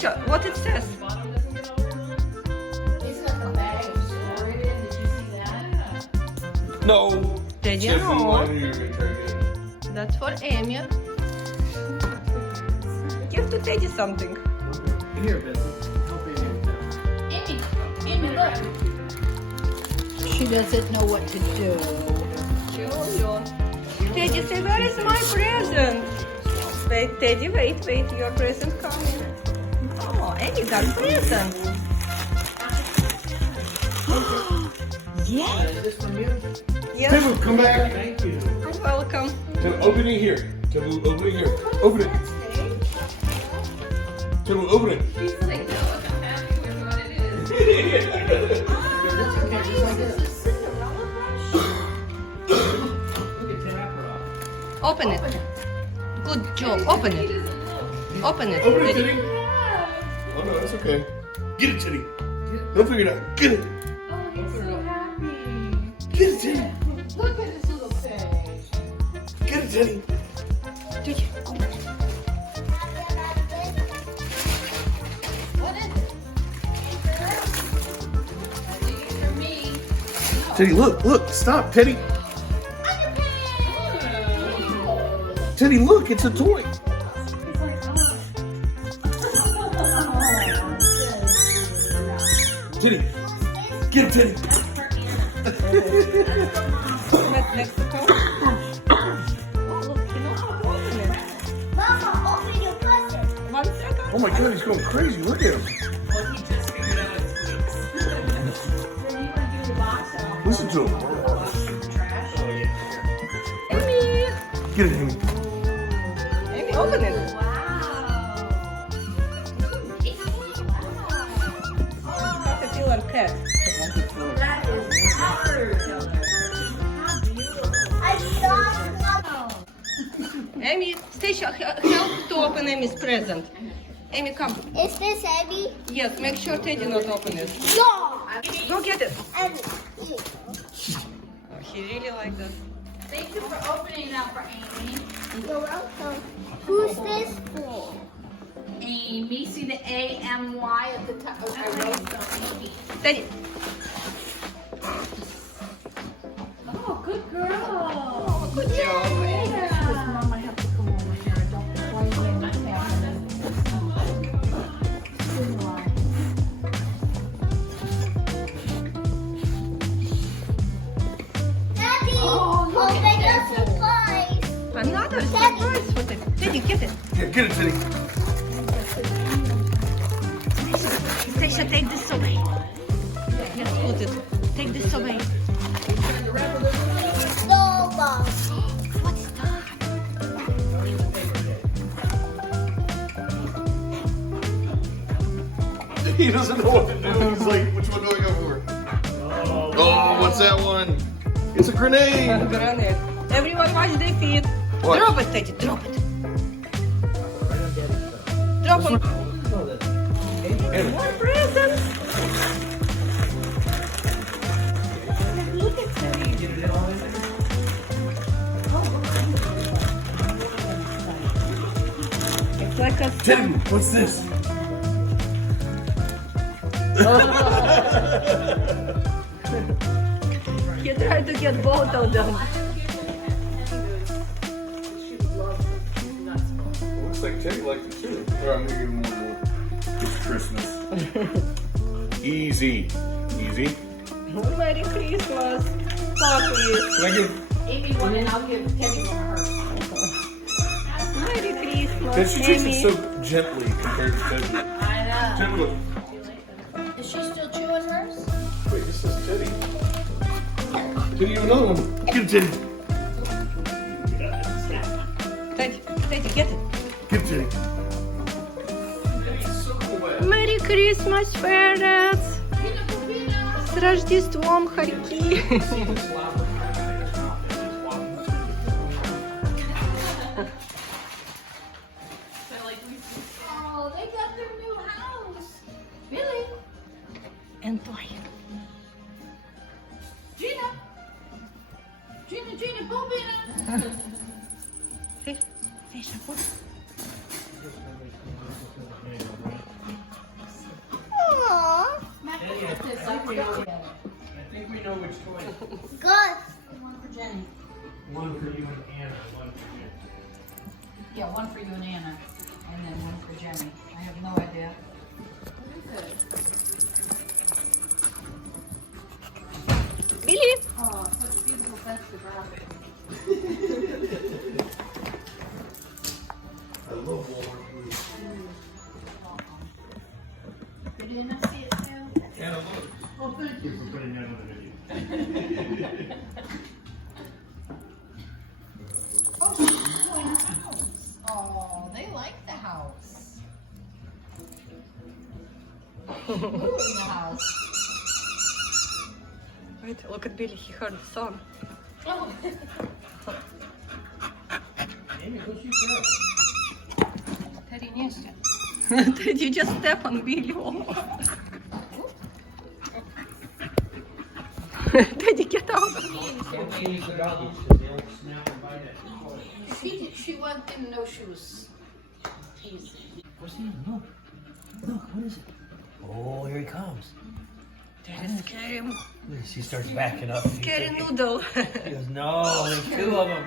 Stasha, what it says? No. Teddy, Says no. you wanted your turkey. That's for Amy. Give to Teddy something. Here, Bill. Amy, look. She doesn't know what to do. Teddy, say, where is my present? Wait, Teddy, wait, your present coming. Oh, Amy got present. Yeah. Yes. Table, come back. Thank you. You're welcome. Table, open it here. Table, open it here. Open it. Table, open it. She's like, no, I'm happy with what it is. Open it. Good job. Open it. Open it. Open it, Teddy. Teddy. Oh no, that's okay. Get it, Teddy. Don't figure it out. Get it. Oh, he's so happy. Get it, Teddy. Look at his little face. Get it, Teddy. Teddy. What is it? I think it's for me. Teddy, look. Stop, Teddy. Teddy, look. It's a toy. Teddy. Get it, Teddy. Next to her. Oh, look, you know how to open it. Mama, open your present. 1 second. Oh my God, he's going crazy. Look at him. Listen to him. Amy. Get it, Amy. Amy, open it. Caterpillar cat. I saw Amy, Stacia, help to open Amy's present. Amy, come. Is this Abby? Yes, make sure Teddy not open it. No. Go get it. Abby. Oh, he really like that. Thank you for opening that for Amy. You're welcome. Who's this for? Amy, see the A-M-Y at the top. I wrote so Amy. Teddy. Oh, good girl. Oh, good job. Mom, I have to come over here. I don't why you in my family. Daddy, open the surprise. Another surprise for Teddy. Teddy, get it. Yeah, get it, Teddy. Stacia, take this away. Yes, put it. Take this away. No, Mom. What's that? He doesn't know what to do. He's like, which one do I go for? Oh, what's that one? It's a grenade. Granite. Everyone watch their feet. What? Drop it, Teddy. Drop it. Drop it. Amy. More presents. Look at Teddy. It's like a Teddy, what's this? He tried to get both of them. Looks like Teddy likes it too. Or I'm gonna give him one more. It's Christmas. Easy. Easy. Merry Christmas. Puppies. Can I give? Amy one and I'll give Teddy one of hers. Merry Christmas. Because she treats Amy. it so gently compared to Teddy. I know. Teddy, look. Is she still chewing hers? Wait, this is Teddy. Teddy, you have another one. Get it, Teddy. Teddy, Teddy, get it. Get it, Teddy. Merry Christmas, Ferrets. С Рождеством, хорьки. Oh, they got their new house. Billy. And boy. Gina. Gina, Bobina. Fish, what? Yeah, one for you and Anna, and then one for Jenny. I have no idea. Very good. Billy. Oh, such beautiful festive wrapping. I love Walmart food. Did Anna see it too? Anna, look. Oh, thank you. For putting that on the video. Oh, she's doing the house. Oh, they like the house. Ooh, in the house. Wait, look at Billy. He heard the song. Oh. Teddy несет. Teddy just step on Billy. Teddy, get out. She didn't know she was easy. What's he? Look. Look, what is it? Oh, here he comes. Teddy, scare him. She starts backing up. Scary noodle. He goes, no, there's two of them.